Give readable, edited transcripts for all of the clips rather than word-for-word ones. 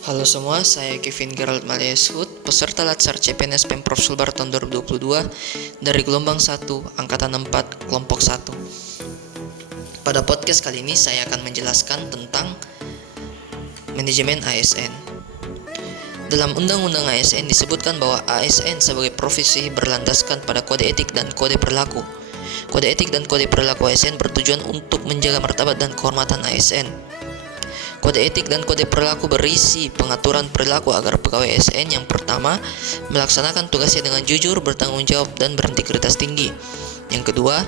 Halo semua, saya Kevin Gerald Maliashut, peserta Latsar CPNS Pemprov Sulbar tahun 2022 dari gelombang 1, angkatan 4, kelompok 1. Pada podcast kali ini saya akan menjelaskan tentang manajemen ASN. Dalam Undang-Undang ASN disebutkan bahwa ASN sebagai profesi berlandaskan pada kode etik dan kode perilaku. Kode etik dan kode perilaku ASN bertujuan untuk menjaga martabat dan kehormatan ASN. Kode etik dan kode perilaku berisi pengaturan perilaku agar pegawai ASN yang pertama melaksanakan tugasnya dengan jujur, bertanggung jawab, dan berintegritas tinggi. Yang kedua,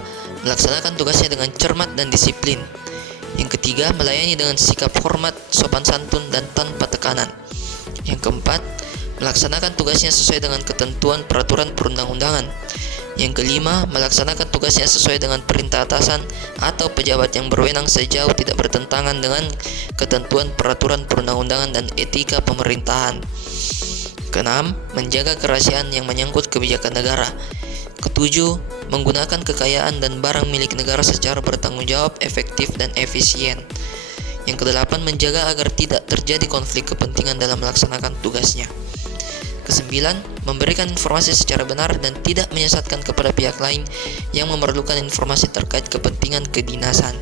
melaksanakan tugasnya dengan cermat dan disiplin. Yang ketiga, melayani dengan sikap hormat, sopan santun, dan tanpa tekanan. Yang keempat, melaksanakan tugasnya sesuai dengan ketentuan peraturan perundang-undangan. Yang kelima, melaksanakan tugasnya sesuai dengan perintah atasan atau pejabat yang berwenang sejauh tidak bertentangan dengan ketentuan peraturan perundang-undangan dan etika pemerintahan. Keenam, menjaga kerahasiaan yang menyangkut kebijakan negara. Ketujuh, menggunakan kekayaan dan barang milik negara secara bertanggung jawab, efektif, dan efisien. Yang kedelapan, menjaga agar tidak terjadi konflik kepentingan dalam melaksanakan tugasnya. Kesembilan, memberikan informasi secara benar dan tidak menyesatkan kepada pihak lain yang memerlukan informasi terkait kepentingan kedinasan.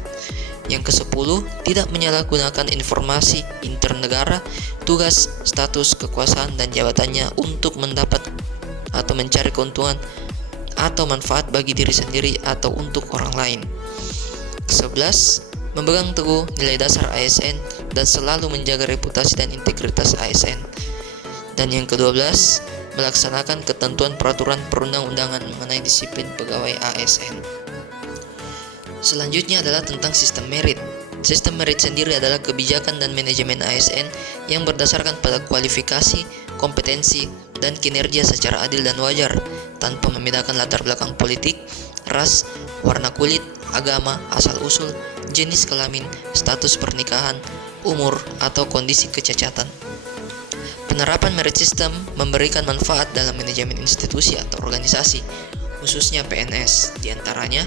Yang kesepuluh, tidak menyalahgunakan informasi internegara, tugas, status, kekuasaan, dan jabatannya untuk mendapat atau mencari keuntungan atau manfaat bagi diri sendiri atau untuk orang lain. Kesebelas, memegang teguh nilai dasar ASN dan selalu menjaga reputasi dan integritas ASN. Dan yang ke-12, melaksanakan ketentuan peraturan perundang-undangan mengenai disiplin pegawai ASN. Selanjutnya adalah tentang sistem merit. Sistem merit sendiri adalah kebijakan dan manajemen ASN yang berdasarkan pada kualifikasi, kompetensi, dan kinerja secara adil dan wajar, tanpa membedakan latar belakang politik, ras, warna kulit, agama, asal-usul, jenis kelamin, status pernikahan, umur, atau kondisi kecacatan. Penerapan merit system memberikan manfaat dalam manajemen institusi atau organisasi, khususnya PNS. Di antaranya,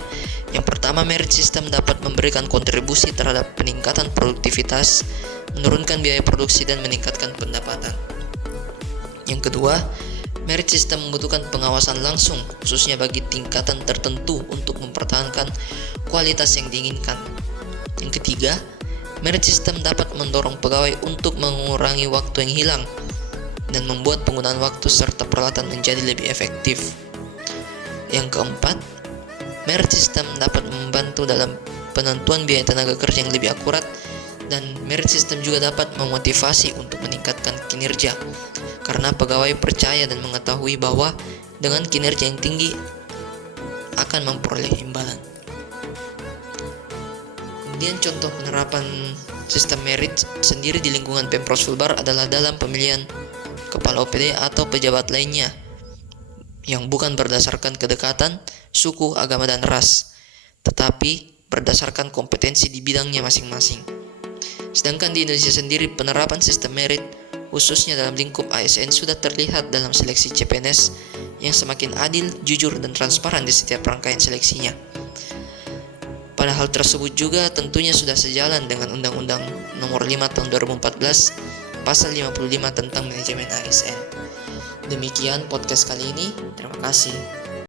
yang pertama, merit system dapat memberikan kontribusi terhadap peningkatan produktivitas, menurunkan biaya produksi, dan meningkatkan pendapatan. Yang kedua, merit system membutuhkan pengawasan langsung, khususnya bagi tingkatan tertentu untuk mempertahankan kualitas yang diinginkan. Yang ketiga, merit system dapat mendorong pegawai untuk mengurangi waktu yang hilang dan membuat penggunaan waktu serta peralatan menjadi lebih efektif. Yang keempat, merit system dapat membantu dalam penentuan biaya tenaga kerja yang lebih akurat, dan merit system juga dapat memotivasi untuk meningkatkan kinerja, karena pegawai percaya dan mengetahui bahwa dengan kinerja yang tinggi akan memperoleh imbalan. Kemudian contoh penerapan sistem merit sendiri di lingkungan Pemprov Sulbar adalah dalam pemilihan kepala OPD atau pejabat lainnya yang bukan berdasarkan kedekatan, suku, agama, dan ras, tetapi berdasarkan kompetensi di bidangnya masing-masing. Sedangkan di Indonesia sendiri, penerapan sistem merit khususnya dalam lingkup ASN sudah terlihat dalam seleksi CPNS yang semakin adil, jujur, dan transparan di setiap rangkaian seleksinya. Pada hal tersebut juga tentunya sudah sejalan dengan Undang-Undang Nomor 5 Tahun 2014 Pasal 55 tentang manajemen ASN. Demikian podcast kali ini. Terima kasih.